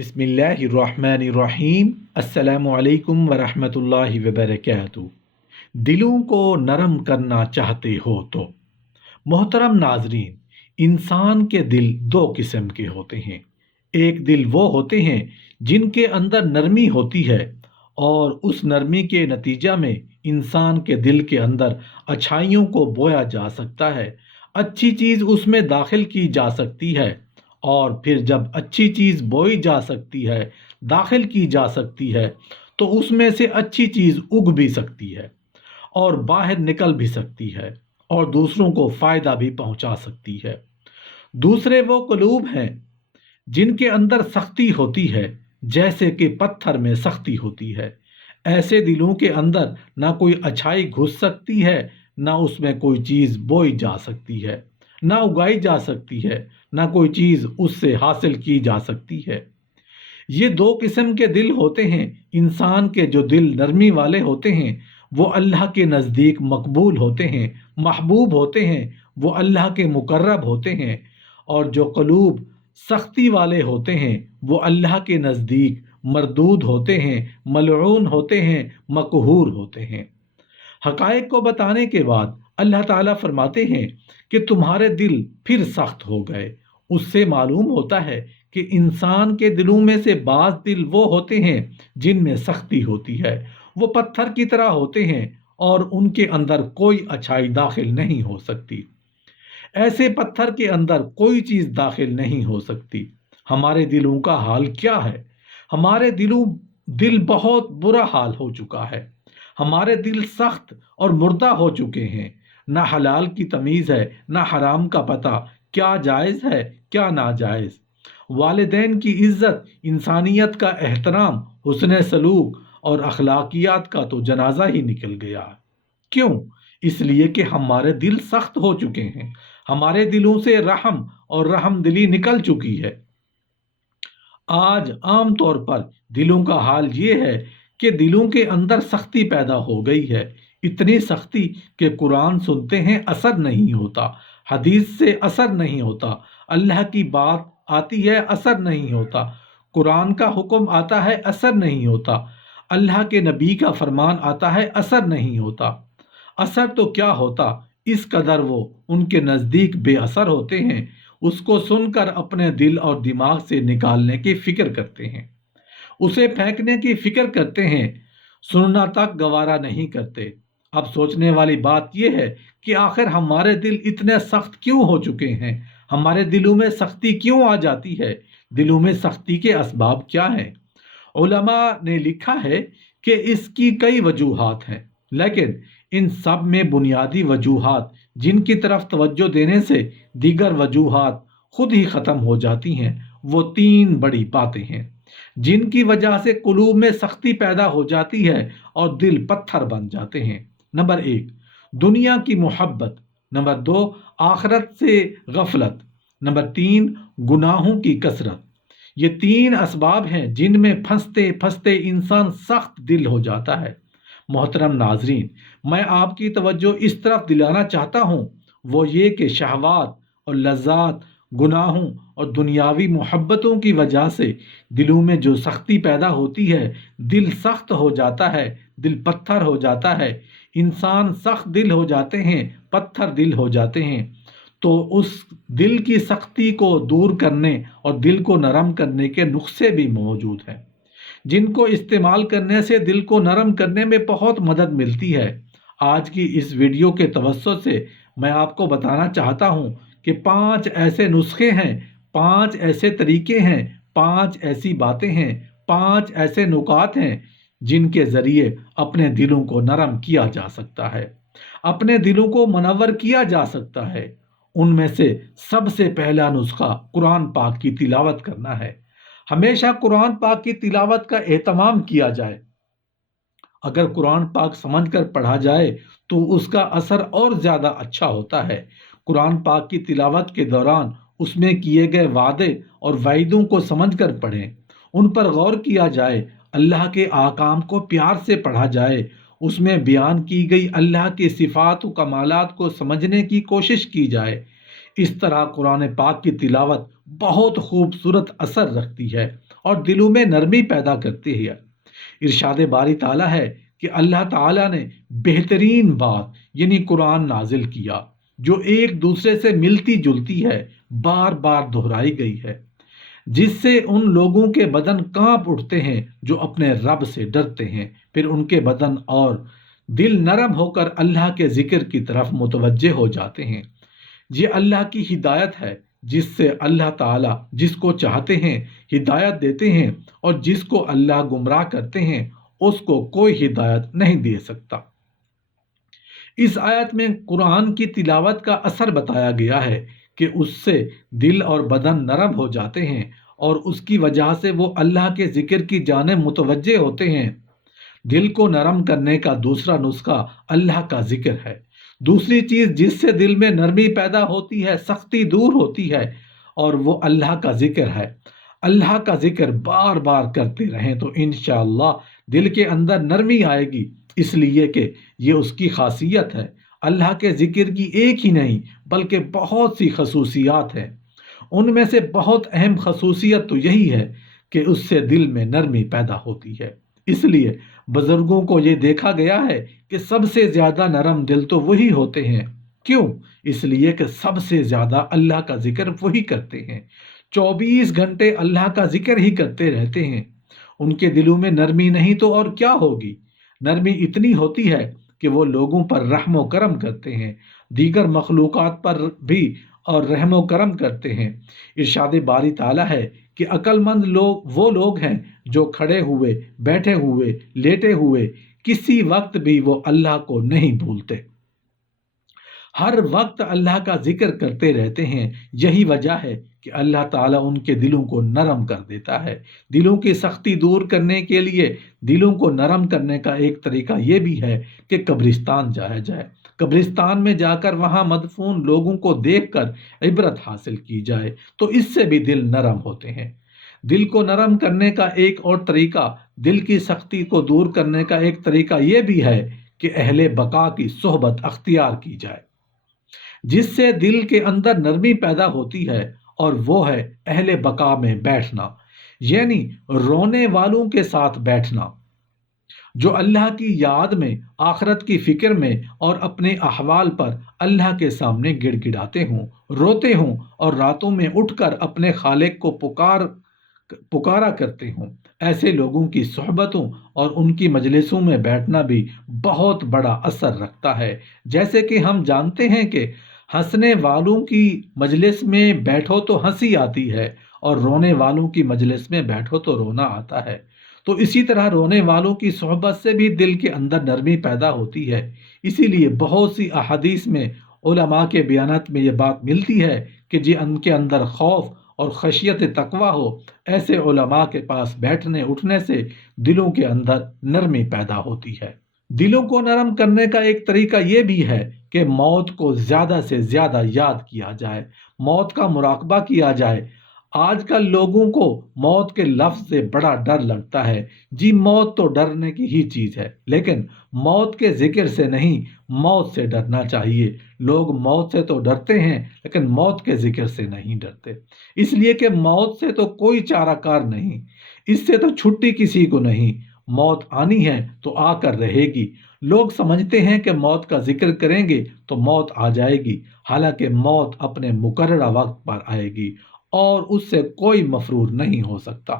بسم اللہ الرحمن الرحیم۔ السلام علیکم ورحمۃ اللہ وبرکاتہ۔ دلوں کو نرم کرنا چاہتے ہو تو محترم ناظرین، انسان کے دل دو قسم کے ہوتے ہیں۔ ایک دل وہ ہوتے ہیں جن کے اندر نرمی ہوتی ہے، اور اس نرمی کے نتیجہ میں انسان کے دل کے اندر اچھائیوں کو بویا جا سکتا ہے، اچھی چیز اس میں داخل کی جا سکتی ہے، اور پھر جب اچھی چیز بوئی جا سکتی ہے، داخل کی جا سکتی ہے، تو اس میں سے اچھی چیز اگ بھی سکتی ہے اور باہر نکل بھی سکتی ہے اور دوسروں کو فائدہ بھی پہنچا سکتی ہے۔ دوسرے وہ قلوب ہیں جن کے اندر سختی ہوتی ہے، جیسے کہ پتھر میں سختی ہوتی ہے۔ ایسے دلوں کے اندر نہ کوئی اچھائی گھس سکتی ہے، نہ اس میں کوئی چیز بوئی جا سکتی ہے، نہ اگائی جا سکتی ہے، نہ کوئی چیز اس سے حاصل کی جا سکتی ہے۔ یہ دو قسم کے دل ہوتے ہیں۔ انسان کے جو دل نرمی والے ہوتے ہیں وہ اللہ کے نزدیک مقبول ہوتے ہیں، محبوب ہوتے ہیں، وہ اللہ کے مقرب ہوتے ہیں، اور جو قلوب سختی والے ہوتے ہیں وہ اللہ کے نزدیک مردود ہوتے ہیں، ملعون ہوتے ہیں، مقہور ہوتے ہیں۔ حقائق کو بتانے کے بعد اللہ تعالیٰ فرماتے ہیں کہ تمہارے دل پھر سخت ہو گئے۔ اس سے معلوم ہوتا ہے کہ انسان کے دلوں میں سے بعض دل وہ ہوتے ہیں جن میں سختی ہوتی ہے، وہ پتھر کی طرح ہوتے ہیں اور ان کے اندر کوئی اچھائی داخل نہیں ہو سکتی۔ ایسے پتھر کے اندر کوئی چیز داخل نہیں ہو سکتی۔ ہمارے دلوں کا حال کیا ہے؟ ہمارے دل بہت برا حال ہو چکا ہے۔ ہمارے دل سخت اور مردہ ہو چکے ہیں۔ نہ حلال کی تمیز ہے، نہ حرام کا پتہ، کیا جائز ہے کیا ناجائز۔ والدین کی عزت، انسانیت کا احترام، حسن سلوک اور اخلاقیات کا تو جنازہ ہی نکل گیا۔ کیوں؟ اس لیے کہ ہمارے دل سخت ہو چکے ہیں، ہمارے دلوں سے رحم اور رحم دلی نکل چکی ہے۔ آج عام طور پر دلوں کا حال یہ ہے کہ دلوں کے اندر سختی پیدا ہو گئی ہے، اتنی سختی کہ قرآن سنتے ہیں اثر نہیں ہوتا، حدیث سے اثر نہیں ہوتا، اللہ کی بات آتی ہے اثر نہیں ہوتا، قرآن کا حکم آتا ہے اثر نہیں ہوتا، اللہ کے نبی کا فرمان آتا ہے اثر نہیں ہوتا۔ اثر تو کیا ہوتا، اس قدر وہ ان کے نزدیک بے اثر ہوتے ہیں، اس کو سن کر اپنے دل اور دماغ سے نکالنے کی فکر کرتے ہیں، اسے پھینکنے کی فکر کرتے ہیں، سننا تک گوارا نہیں کرتے۔ اب سوچنے والی بات یہ ہے کہ آخر ہمارے دل اتنے سخت کیوں ہو چکے ہیں؟ ہمارے دلوں میں سختی کیوں آ جاتی ہے؟ دلوں میں سختی کے اسباب کیا ہیں؟ علماء نے لکھا ہے کہ اس کی کئی وجوہات ہیں، لیکن ان سب میں بنیادی وجوہات جن کی طرف توجہ دینے سے دیگر وجوہات خود ہی ختم ہو جاتی ہیں، وہ تین بڑی باتیں ہیں جن کی وجہ سے قلوب میں سختی پیدا ہو جاتی ہے اور دل پتھر بن جاتے ہیں۔ نمبر 1، دنیا کی محبت۔ نمبر 2، آخرت سے غفلت۔ نمبر 3، گناہوں کی کثرت۔ یہ تین اسباب ہیں جن میں پھنستے پھنستے انسان سخت دل ہو جاتا ہے۔ محترم ناظرین، میں آپ کی توجہ اس طرف دلانا چاہتا ہوں، وہ یہ کہ شہوات اور لذات، گناہوں اور دنیاوی محبتوں کی وجہ سے دلوں میں جو سختی پیدا ہوتی ہے، دل سخت ہو جاتا ہے، دل پتھر ہو جاتا ہے، انسان سخت دل ہو جاتے ہیں، پتھر دل ہو جاتے ہیں۔ تو اس دل کی سختی کو دور کرنے اور دل کو نرم کرنے کے نسخے بھی موجود ہیں، جن کو استعمال کرنے سے دل کو نرم کرنے میں بہت مدد ملتی ہے۔ آج کی اس ویڈیو کے توسط سے میں آپ کو بتانا چاہتا ہوں کہ 5 ایسے نسخے ہیں، 5 ایسے طریقے ہیں، 5 ایسی باتیں ہیں، 5 ایسے نکات ہیں جن کے ذریعے اپنے دلوں کو نرم کیا جا سکتا ہے، اپنے دلوں کو منور کیا جا سکتا ہے۔ ان میں سے سب سے پہلا نسخہ قرآن پاک کی تلاوت کرنا ہے۔ ہمیشہ قرآن پاک کی تلاوت کا اہتمام کیا جائے۔ اگر قرآن پاک سمجھ کر پڑھا جائے تو اس کا اثر اور زیادہ اچھا ہوتا ہے۔ قرآن پاک کی تلاوت کے دوران اس میں کیے گئے وعدے اور وعیدوں کو سمجھ کر پڑھیں، ان پر غور کیا جائے، اللہ کے احکام کو پیار سے پڑھا جائے، اس میں بیان کی گئی اللہ کی صفات و کمالات کو سمجھنے کی کوشش کی جائے۔ اس طرح قرآن پاک کی تلاوت بہت خوبصورت اثر رکھتی ہے اور دلوں میں نرمی پیدا کرتی ہے۔ ارشاد باری تعالیٰ ہے کہ اللہ تعالیٰ نے بہترین بات یعنی قرآن نازل کیا جو ایک دوسرے سے ملتی جلتی ہے، بار بار دہرائی گئی ہے، جس سے ان لوگوں کے بدن کانپ اٹھتے ہیں جو اپنے رب سے ڈرتے ہیں، پھر ان کے بدن اور دل نرم ہو کر اللہ کے ذکر کی طرف متوجہ ہو جاتے ہیں۔ یہ اللہ کی ہدایت ہے جس سے اللہ تعالیٰ جس کو چاہتے ہیں ہدایت دیتے ہیں، اور جس کو اللہ گمراہ کرتے ہیں اس کو کوئی ہدایت نہیں دے سکتا۔ اس آیت میں قرآن کی تلاوت کا اثر بتایا گیا ہے کہ اس سے دل اور بدن نرم ہو جاتے ہیں اور اس کی وجہ سے وہ اللہ کے ذکر کی جانب متوجہ ہوتے ہیں۔ دل کو نرم کرنے کا دوسرا نسخہ اللہ کا ذکر ہے۔ دوسری چیز جس سے دل میں نرمی پیدا ہوتی ہے، سختی دور ہوتی ہے، اور وہ اللہ کا ذکر ہے۔ اللہ کا ذکر بار بار کرتے رہیں تو انشاءاللہ دل کے اندر نرمی آئے گی، اس لیے کہ یہ اس کی خاصیت ہے۔ اللہ کے ذکر کی ایک ہی نہیں بلکہ بہت سی خصوصیات ہیں۔ ان میں سے بہت اہم خصوصیت تو یہی ہے کہ اس سے دل میں نرمی پیدا ہوتی ہے۔ اس لیے بزرگوں کو یہ دیکھا گیا ہے کہ سب سے زیادہ نرم دل تو وہی ہوتے ہیں۔ کیوں؟ اس لیے کہ سب سے زیادہ اللہ کا ذکر وہی کرتے ہیں، 24 گھنٹے اللہ کا ذکر ہی کرتے رہتے ہیں۔ ان کے دلوں میں نرمی نہیں تو اور کیا ہوگی؟ نرمی اتنی ہوتی ہے کہ وہ لوگوں پر رحم و کرم کرتے ہیں، دیگر مخلوقات پر بھی اور رحم و کرم کرتے ہیں۔ ارشاد باری تعالیٰ ہے کہ عقل مند لوگ وہ لوگ ہیں جو کھڑے ہوئے، بیٹھے ہوئے، لیٹے ہوئے کسی وقت بھی وہ اللہ کو نہیں بھولتے، ہر وقت اللہ کا ذکر کرتے رہتے ہیں۔ یہی وجہ ہے کہ اللہ تعالیٰ ان کے دلوں کو نرم کر دیتا ہے۔ دلوں کی سختی دور کرنے کے لیے دلوں کو نرم کرنے کا ایک طریقہ یہ بھی ہے کہ قبرستان جایا جائے، قبرستان میں جا کر وہاں مدفون لوگوں کو دیکھ کر عبرت حاصل کی جائے تو اس سے بھی دل نرم ہوتے ہیں۔ دل کو نرم کرنے کا ایک اور طریقہ، دل کی سختی کو دور کرنے کا ایک طریقہ یہ بھی ہے کہ اہل بقا کی صحبت اختیار کی جائے، جس سے دل کے اندر نرمی پیدا ہوتی ہے، اور وہ ہے اہل بقا میں بیٹھنا، یعنی رونے والوں کے ساتھ بیٹھنا، جو اللہ کی یاد میں، آخرت کی فکر میں اور اپنے احوال پر اللہ کے سامنے گڑ گڑاتے ہوں، روتے ہوں، اور راتوں میں اٹھ کر اپنے خالق کو پکارا کرتے ہوں۔ ایسے لوگوں کی صحبتوں اور ان کی مجلسوں میں بیٹھنا بھی بہت بڑا اثر رکھتا ہے۔ جیسے کہ ہم جانتے ہیں کہ ہنسنے والوں کی مجلس میں بیٹھو تو ہنسی آتی ہے، اور رونے والوں کی مجلس میں بیٹھو تو رونا آتا ہے۔ تو اسی طرح رونے والوں کی صحبت سے بھی دل کے اندر نرمی پیدا ہوتی ہے۔ اسی لیے بہت سی احادیث میں علماء کے بیانات میں یہ بات ملتی ہے کہ جن کے اندر خوف اور خشیت تقوی ہو، ایسے علماء کے پاس بیٹھنے اٹھنے سے دلوں کے اندر نرمی پیدا ہوتی ہے۔ دلوں کو نرم کرنے کا ایک طریقہ یہ بھی ہے کہ موت کو زیادہ سے زیادہ یاد کیا جائے، موت کا مراقبہ کیا جائے۔ آج کل لوگوں کو موت کے لفظ سے بڑا ڈر لگتا ہے۔ جی موت تو ڈرنے کی ہی چیز ہے، لیکن موت کے ذکر سے نہیں، موت سے ڈرنا چاہیے۔ لوگ موت سے تو ڈرتے ہیں لیکن موت کے ذکر سے نہیں ڈرتے، اس لیے کہ موت سے تو کوئی چارہ کار نہیں، اس سے تو چھٹی کسی کو نہیں۔ موت آنی ہے تو آ کر رہے گی۔ لوگ سمجھتے ہیں کہ موت کا ذکر کریں گے تو موت آ جائے گی، حالانکہ موت اپنے مقررہ وقت پر آئے گی اور اس سے کوئی مفرور نہیں ہو سکتا۔